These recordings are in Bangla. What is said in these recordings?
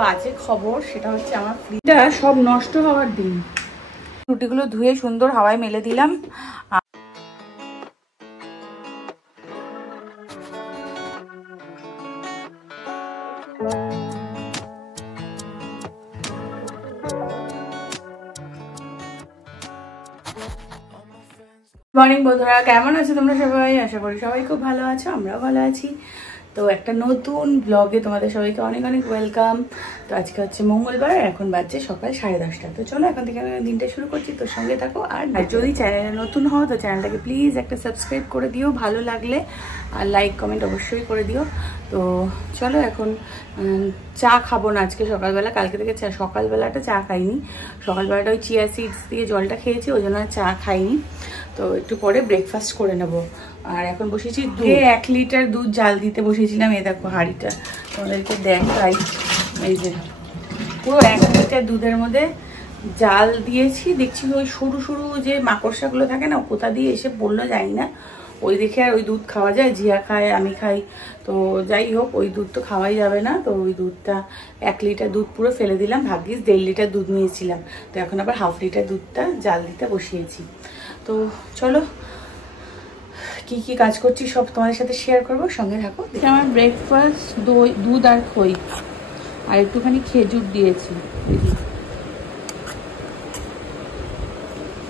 বাজে খবর, সেটা হচ্ছে আমার ফ্রিজটা সব নষ্ট হওয়ার দিন। রুটিগুলো ধুয়ে সুন্দর হাওয়ায় মেলে দিলাম। মর্নিং বন্ধুরা, কেমন আছো তোমরা সবাই? আশা করি সবাই খুব ভালো আছো, আমরাও ভালো আছি। তো একটা নতুন ব্লগে তোমাদের সবাইকে অনেক অনেক ওয়েলকাম। তো আজকে হচ্ছে মঙ্গলবার, এখন বাজছে সকাল 10:30। তো চলো এখন থেকে আমি দিনটা শুরু করছি, তোর সঙ্গে থাকো। আর যদি চ্যানেলে নতুন হও তো চ্যানেলটাকে প্লিজ একটা সাবস্ক্রাইব করে দিও, ভালো লাগলে আর লাইক কমেন্ট অবশ্যই করে দিও। তো চলো এখন চা খাবো না আজকে সকালবেলা, কালকে থেকে সকালবেলাটা চা খাইনি। সকালবেলাটা ওই চিয়া সিডস দিয়ে জলটা খেয়েছি, ওই জন্য চা খাইনি। তো একটু পরে ব্রেকফাস্ট করে নেবো। আর এখন বসেছি 1 লিটার দুধ জাল দিতে বসেছিলাম। এই দেখো হাঁড়িটা তোমাদেরকে দেখাই, এই যে পুরো 1 লিটার দুধের মধ্যে জাল দিয়েছি। দেখছি ওই সরু সরু যে মাকড়সাগুলো থাকে না, কোথা দিয়ে এসে পড়লো জানি না, ওই দেখে আর ওই দুধ খাওয়া যায়? জিয়া খায়, আমি খাই, তো যাই হোক ওই দুধ তো খাওয়াই যাবে না। তো ওই দুধটা 1 লিটার দুধ পুরো ফেলে দিলাম। ভাগ্যিস 1.5 লিটার দুধ নিয়েছিলাম, তো এখন আবার 1/2 লিটার দুধটা জাল দিতে বসিয়েছি। তো চলো কি কি কাজ করছি সব তোমাদের সাথে শেয়ার করবো, সঙ্গে থাকো। আমার ব্রেকফাস্ট দুধ আর খই আর একটুখানি খেজুর দিয়েছি।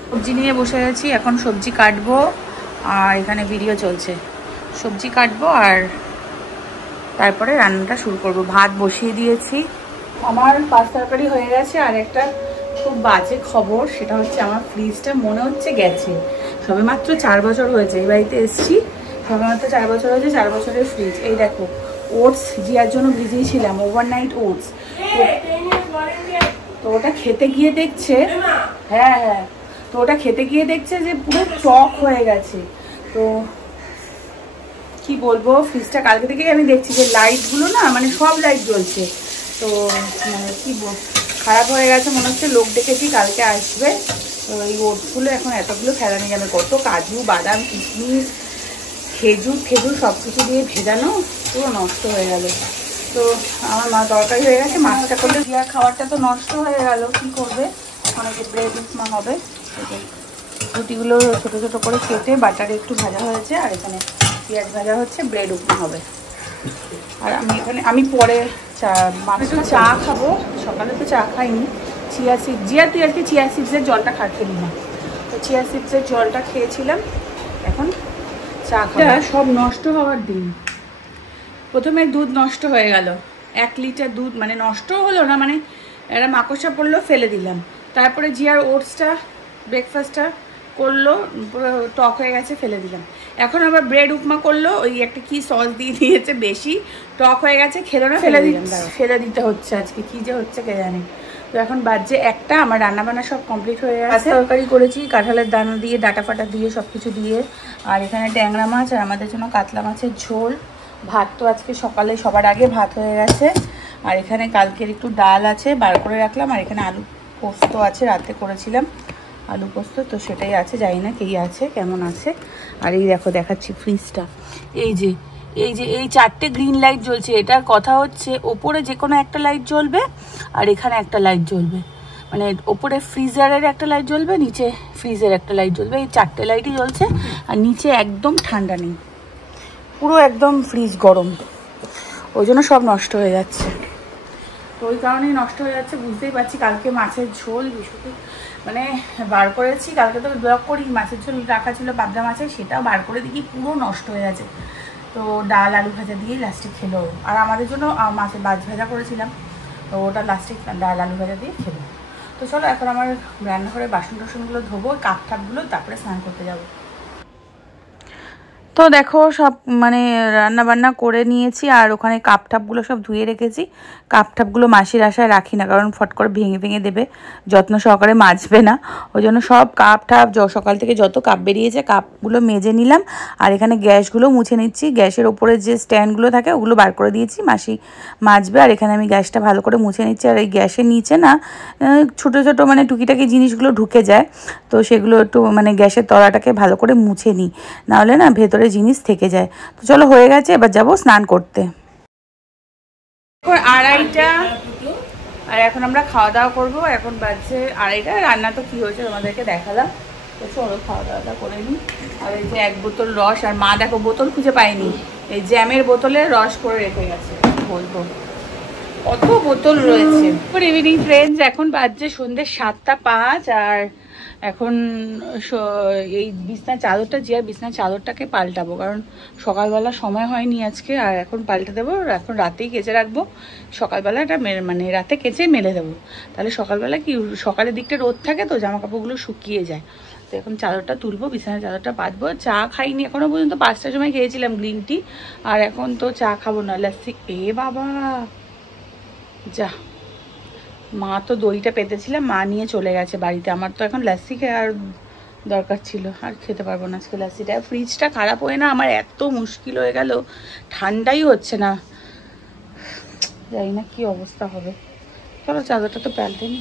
সবজি নিয়ে বসে গেছি, এখন সবজি কাটবো আর এখানে ভিডিও চলছে। সবজি কাটবো আর তারপরে রান্নাটা শুরু করব। ভাত বসিয়ে দিয়েছি, আমার 5 তরকারি হয়ে গেছে। আর একটা খুব বাজে খবর, সেটা হচ্ছে আমার ফ্রিজটা মনে হচ্ছে গেছে। সবে মাত্র 4 বছর হয়েছে এই বাড়িতে এসেছি, সবে মাত্র 4 বছর হয়েছে। 4 বছরের ফ্রিজ। এই দেখো ওটস জিয়ার জন্য ভিজিয়েছিলাম, ওভারনাইট ওটস। তো ওটা খেতে গিয়ে দেখছে, হ্যাঁ হ্যাঁ, তো ওটা খেতে গিয়ে দেখছে যে পুরো চক হয়ে গেছে। তো কি বলবো, ফ্রিজটা কালকে থেকেই আমি দেখছি যে লাইটগুলো না, মানে সব লাইট জ্বলছে। তো মানে কি খারাপ হয়ে গেছে মনে হচ্ছে। লোক দেখেছি কালকে আসবে। তো এই ওটসগুলো এখন এতগুলো ফেলানো যাবে? কত কাজু বাদাম কিশমিশ খেজুর সব কিছু দিয়ে ভেজানো, পুরো নষ্ট হয়ে গেল। তো আমার মা তরকারি হয়ে গেছে, মাছটা করলে জিয়ার খাবারটা তো নষ্ট হয়ে গেল, কি করবে? এখন এই যে ব্রেড উপমা হবে। রুটিগুলো ছোটো ছোটো করে কেটে বাটারে একটু ভাজা হয়েছে, আর এখানে পেঁয়াজ ভাজা হচ্ছে, ব্রেড উপমা হবে। আর আমি পরে চা খাবো। সকালে তো চা খাইনি। চিয়া সিড, জিয়া তুই আজকে চিয়া সিডসের জলটা খেলি না, তো চিয়া সিডসের জলটা খেয়েছিলাম, এখন চা খাবো। সব নষ্ট হওয়ার দিন। প্রথমে দুধ নষ্ট হয়ে গেল, 1 লিটার দুধ, মানে নষ্ট হলো না, মানে একটা মাকড়সা পড়লো, ফেলে দিলাম। তারপরে জিয়ার ওটসটা ব্রেকফাস্টটা করলো, পুরো টক হয়ে গেছে, ফেলে দিলাম। এখন আবার ব্রেড উপমা করলো, ওই একটা কি সস দিয়ে দিয়েছে, বেশি টক হয়ে গেছে, খেলো না, ফেলে দিতে হচ্ছে। আজকে কি যে হচ্ছে কে জানে। তো এখন বাজছে 1টা, আমার রান্নাবান্না সব কমপ্লিট হয়ে গেছে। তরকারি করেছি কাঁঠালের দানা দিয়ে, ডাটা ফাটা দিয়ে, সব কিছু দিয়ে। আর এখানে ট্যাংরা মাছ আর আমাদের জন্য কাতলা মাছের ঝোল। ভাত তো আজকে সকালে সবার আগে ভাত হয়ে গেছে। আর এখানে কালকের একটু ডাল আছে, বার করে রাখলাম। আর এখানে আলু পোস্ত আছে, রাতে করেছিলাম আলু পোস্ত, তো সেটাই আছে। জানি না কে আছে, কেমন আছে। আর এই দেখো দেখাচ্ছি ফ্রিজটা, এই যে এই 4টে গ্রিন লাইট জ্বলছে। এটার কথা হচ্ছে ওপরে যে কোনো একটা লাইট জ্বলবে আর এখানে একটা লাইট জ্বলবে, মানে ওপরে ফ্রিজারের একটা লাইট জ্বলবে, নিচে ফ্রিজের একটা লাইট জ্বলবে। এই 4টে লাইটই জ্বলছে। আর নিচে একদম ঠান্ডা নেই, পুরো একদম ফ্রিজ গরম, ওই জন্য সব নষ্ট হয়ে যাচ্ছে। তো ওই কারণেই নষ্ট হয়ে যাচ্ছে, বুঝতেই পারছি। কালকে মাছের ঝোল মানে বার করেছি, কালকে তো ব্লগ করি, মাছের ঝোল রাখা ছিল পাবদা মাছের, সেটাও বার করে দেখি পুরো নষ্ট হয়ে গেছে। তো ডাল আলু ভাজা দিয়েই লাস্টে খেলো। আর আমাদের জন্য মাছের মাছ ভাজা করেছিলাম, তো ওটা লাস্টে ডাল আলু ভাজা দিয়ে খেলো। তো চলো এখন আমার রান্নাঘরে বাসন টাসনগুলো ধোবো, কাপ টাপগুলো, তারপরে স্নান করতে যাবো। তো দেখো সব মানে রান্না বান্না করে নিয়েছি, আর ওখানে কাপ টাপগুলো সব ধুয়ে রেখেছি। কাপ টাপগুলো মাসির আশায় রাখি না, কারণ ফট করে ভেঙে ভেঙে দেবে, যত্ন সহকারে মাজবে না। ওই জন্য সব কাপ টাপ সকাল থেকে যত কাপ বেরিয়েছে কাপগুলো মেজে নিলাম। আর এখানে গ্যাসগুলো মুছে নিচ্ছি, গ্যাসের ওপরে যে স্ট্যান্ডগুলো থাকে ওগুলো বার করে দিয়েছি, মাসি মাজবে। আর এখানে আমি গ্যাসটা ভালো করে মুছে নিচ্ছি। আর এই গ্যাসের নিচে না ছোটো ছোটো মানে টুকিটাকি জিনিসগুলো ঢুকে যায়, তো সেগুলো একটু মানে গ্যাসের তলাটাকে ভালো করে মুছে নিই, নাহলে না ভেতরে জিনিস থেকে যায়। তো চলো হয়ে গেছে, এবার যাবো স্নান করতে। 2:30 আর এখন আমরা খাওয়া দাওয়া করবো। এখন বাজছে 2:30। রান্না তো কী হয়েছে তোমাদেরকে দেখালাম। তো চলো খাওয়া দাওয়াটা করে নিই। আর এই যে 1 বোতল রস, আর মা দেখো বোতল খুঁজে পাইনি, এই জ্যামের বোতলে রস করে রেখে গেছে। বলবো কত বোতল রয়েছে। গুড ইভিনিং ফ্রেন্ডস, এখন বাজছে সন্ধ্যে 7:05। আর এখন এই বিছনার চাদরটা, যে বিছনার চাদরটাকে পাল্টাবো, কারণ সকালবেলা সময় হয়নি আজকে। আর এখন পাল্টে দেবো, এখন রাতেই কেচে রাখবো। সকালবেলা এটা মানে রাতে কেচে মেলে দেবো, তাহলে সকালবেলা কি সকালের দিকটা রোদ থাকে তো জামা কাপড়গুলো শুকিয়ে যায়। তো এখন চাদরটা তুলবো, বিছানার চাদরটা পাতবো। চা খাইনি এখনো পর্যন্ত, 5টার সময় খেয়েছিলাম গ্রিন টি। আর এখন তো চা খাবো না, লাস্সি। এ বাবা যা, মা তো দইটা পেতেছিলাম, মা নিয়ে চলে গেছে বাড়িতে। আমার তো এখন লাস্সি খেয়ে আর দরকার ছিল, আর খেতে পারবো না আজকে লাস্সিটা। ফ্রিজটা খারাপ হয়ে না আমার এত মুশকিল হয়ে গেল, ঠান্ডাই হচ্ছে না, জানি না কি অবস্থা হবে। চলো চাদরটা তো পাল্টে নি।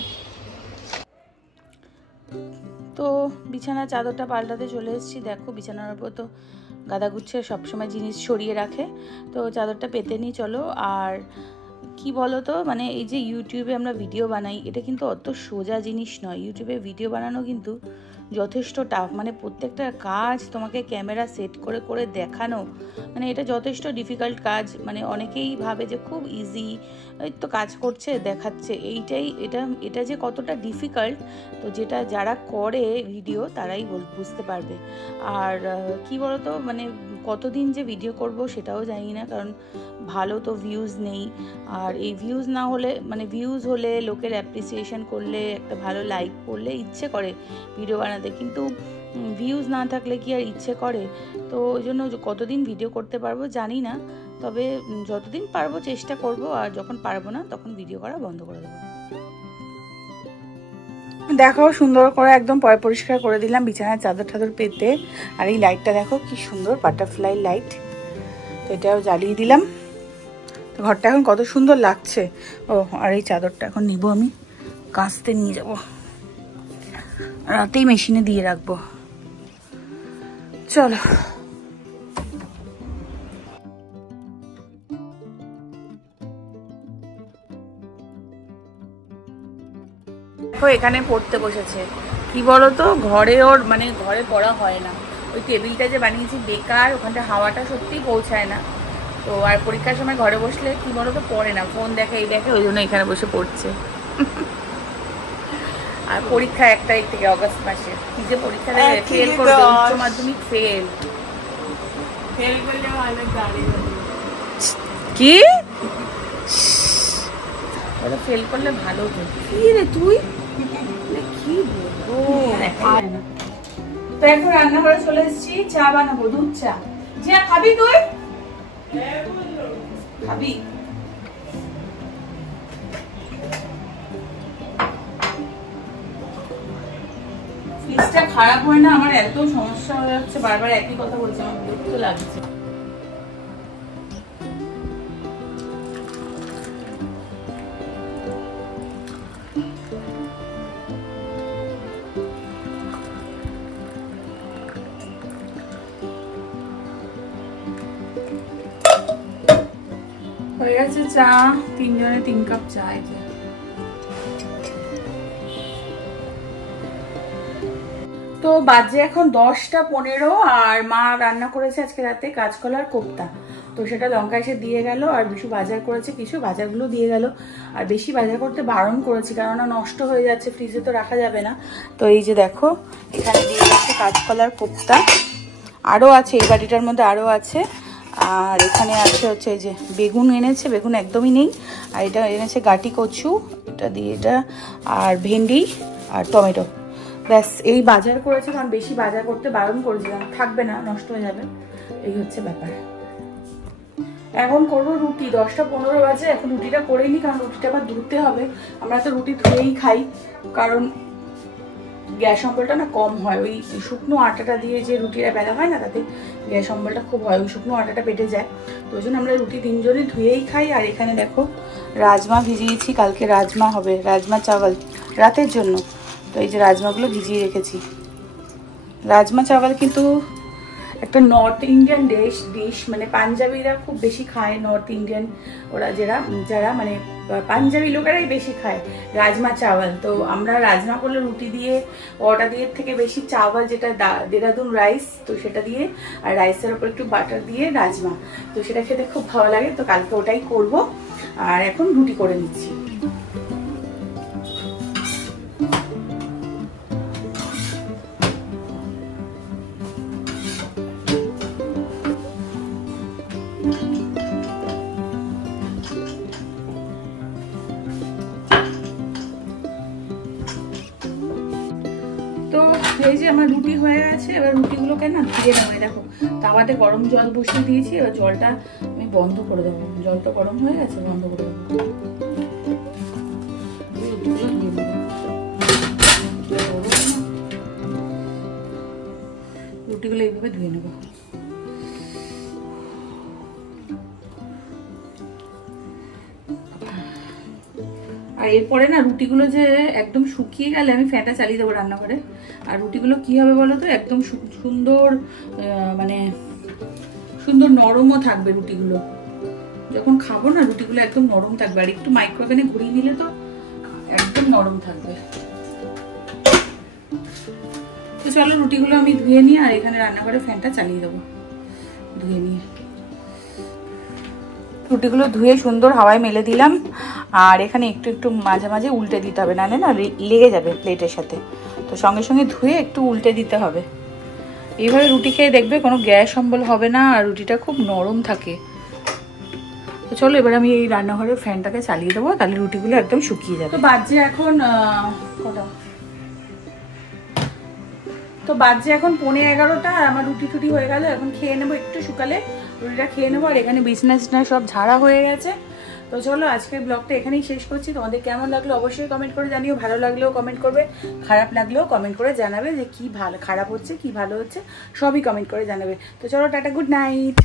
তো বিছানার চাদরটা পাল্টাতে চলে এসেছি। দেখো বিছানার উপর তো গাদা গুচ্ছে সবসময় জিনিস ছড়িয়ে রাখে, তো চাদরটা পেতে নিই চলো। আর কি বলো তো, মানে এই যে ইউটিউবে আমরা ভিডিও বানাই, এটা কিন্তু অত সোজা জিনিস নয়। ইউটিউবে ভিডিও বানানো কিন্তু যথেষ্ট টাফ, মানে প্রত্যেকটা কাজ তোমাকে ক্যামেরা সেট করে করে দেখানো, মানে এটা যথেষ্ট ডিফিকাল্ট কাজ। মানে অনেকেই ভাবে যে খুব ইজি, এই তো কাজ করছে দেখাচ্ছে, এটা যে কতটা ডিফিকাল্ট, তো যেটা যারা করে ভিডিও তারাই বুঝতে পারবে। আর কি বলতো, মানে কতদিন যে ভিডিও করব সেটাও জানি না, কারণ ভালো তো ভিউজ নেই। আর এই ভিউজ না হলে, মানে ভিউজ হলে, লোকের অ্যাপ্রিসিয়েশন করলে, একটা ভালো লাইক করলে ইচ্ছে করে ভিডিও বানাতে, কিন্তু ভিউজ না থাকলে কি আর ইচ্ছে করে? তো ওই জন্য কতদিন ভিডিও করতে পারবো জানি না, তবে যতদিন পারবো চেষ্টা করব। আর যখন পারবো না তখন ভিডিও করা বন্ধ করে দেবো। দেখো সুন্দর করে একদম পরিষ্কার করে দিলাম বিছানার চাদর টাদর পেতে। আর এই লাইটটা দেখো কি সুন্দর, বাটারফ্লাই লাইট, তো এটাও জ্বালিয়ে দিলাম। তো ঘরটা এখন কত সুন্দর লাগছে। ও আর এই চাদরটা এখন নিব, আমি কাচতে নিয়ে যাব, রাতেই মেশিনে দিয়ে রাখবো। চলো দেখো এখানে পড়তে বসেছে। কি বলতো, ঘরে ওর মানে ঘরে পড়া হয় না, ওই টেবিলটা যে বানিয়েছি বেকার, ওখানটা হাওয়াটা সত্যিই পৌঁছায় না। তো আর পরীক্ষার সময় ঘরে বসলে কি বলতো পড়ে না, ফোন দেখে এই দেখে, ওই জন্য এখানে বসে পড়ছে। আর পরীক্ষা 1 তারিখ থেকে, অগস্ট মাসে। কি যে পরীক্ষা দেবে, ফেল করবে, উচ্চ মাধ্যমিক ফেল। ফেল করলে ভালো গাড়ি, কি ওটা ফেল করলে ভালো হতো। কি রে তুই, কি বলবো। তো এখন রান্নাঘরে চলে এসেছি, চা বানাবো, দুধ চা। যা খাবি তুই, খাবি? ফ্রিজটা খারাপ হয় না আমার, এত সমস্যা হয়ে যাচ্ছে, বারবার একই কথা বলছে, আমার বিরক্ত লাগছে। হয়ে গেছে চা, 3 জনে 3 কাপ চা। তো বাজে এখন 10:15। আর মা রান্না করেছে আজকে রাতে কাঁচকলার কোপ্তা, তো সেটা লঙ্কা এসে দিয়ে গেল। আর কিছু বাজার করেছে, কিছু বাজারগুলো দিয়ে গেল। আর বেশি বাজার করতে বারণ করেছি, কেননা নষ্ট হয়ে যাচ্ছে, ফ্রিজে তো রাখা যাবে না। তো এই যে দেখো এখানে দিয়ে গেছে কাঁচকলার কোপ্তা, আরও আছে এই বাটিটার মধ্যে, আরও আছে। আর এখানে আছে হচ্ছে এই যে বেগুন এনেছে, বেগুন একদমই নেই। আর এটা এনেছে গাটি কচু, এটা দিয়ে এটা, আর ভেন্ডি আর টমেটো, ব্যাস এই বাজার করেছে। কারণ বেশি বাজার করতে বারণ করেছিলাম, থাকবে না, নষ্ট হয়ে যাবে, এই হচ্ছে ব্যাপার। এখন করবো রুটি, 10:15 বাজে। এখন রুটিটা করে নিই, কারণ রুটিটা আবার ধুতে হবে। আমরা তো রুটি ধুয়েই খাই, কারণ গ্যাস অম্বলটা না কম হয়। ওই শুকনো আটাটা দিয়ে যে রুটিটা বেলা হয় না, তাতে গ্যাস অম্বলটা খুব হয়, ওই শুকনো আটাটা পেটে যায়। তো ওই জন্য আমরা রুটি 3 জনই ধুয়েই খাই। আর এখানে দেখো রাজমা ভিজিয়েছি, কালকে রাজমা হবে, রাজমা চাওয়াল রাতের জন্য। তো এই যে রাজমাগুলো ভিজিয়ে রেখেছি। রাজমা চাওয়াল কিন্তু একটা নর্থ ইন্ডিয়ান ডিশ, মানে পাঞ্জাবিরা খুব বেশি খায়, নর্থ ইন্ডিয়ান ওরা যারা মানে পাঞ্জাবি লোকেরাই বেশি খায় রাজমা চাওয়াল। তো আমরা রাজমা করলে রুটি দিয়ে ওটা দিয়ে থেকে বেশি চাওয়াল, যেটা দেরাদুন রাইস, তো সেটা দিয়ে আর রাইসের ওপর একটু বাটার দিয়ে রাজমা, তো সেটা খেতে খুব ভালো লাগে। তো কালকে ওটাই করব। আর এখন রুটি করে নিচ্ছি। তো এই যে আমার রুটি হয়ে গেছে, এবার রুটিগুলোকে না ধুয়ে নেবো। দেখো তাওয়াতে গরম জল বসিয়ে দিয়েছি, এবার জলটা আমি বন্ধ করে দেবো। জলটা গরম হয়ে গেছে, বন্ধ করে দেবো। রুটিগুলো এইভাবে ধুয়ে নেবো। আর এরপরে না রুটিগুলো যে একদম শুকিয়ে গেলে আমি ফ্যানটা চালিয়ে দেবো রান্নাঘরে। আর রুটিগুলো কি হবে বলো তো, একদম সুন্দর, মানে সুন্দর নরমও থাকবে রুটিগুলো। যখন খাবো না রুটিগুলো একদম নরম থাকবে। আর একটু মাইক্রোওভেনে ঘুরিয়ে নিলে তো একদম নরম থাকবে। তো চলো রুটিগুলো আমি ধুয়ে নিই, আর এখানে রান্নাঘরে ফ্যানটা চালিয়ে দেবো ধুয়ে নিয়ে। রুটিগুলো ধুয়ে সুন্দর হাওয়ায় মেলে দিলাম। আর এখানে একটু একটু মাঝে মাঝে উল্টে দিতে হবে, নাহলে না লেগে যাবে প্লেটের সাথে। তো সঙ্গে সঙ্গে ধুয়ে একটু উল্টে দিতে হবে। এইভাবে রুটি খেয়ে দেখবে কোনো গ্যাস অম্বল হবে না, আর রুটিটা খুব নরম থাকে। তো চলো এবার আমি এই রান্নাঘরের ফ্যানটাকে চালিয়ে দেবো, তাহলে রুটিগুলো একদম শুকিয়ে যাবে। তো বাজে এখন কটা, তো বাজে এখন 11:15। আর আমার রুটি টুটি হয়ে গেল, এখন খেয়ে নেবো। একটু শুকালে রুটিটা খেয়ে নেবো। আর এখানে বিছনা সব ঝাড়া হয়ে গেছে। তো চলো আজকের ব্লগটা এখানেই শেষ করছি। তোমাদের কেমন লাগলো অবশ্যই কমেন্ট করে জানিও। ভালো লাগলেও কমেন্ট করবে, খারাপ লাগলেও কমেন্ট করে জানাবে যে কি ভালো খারাপ হচ্ছে কি ভালো হচ্ছে, সবই কমেন্ট করে জানাবে। তো চলো টাটা, গুড নাইট।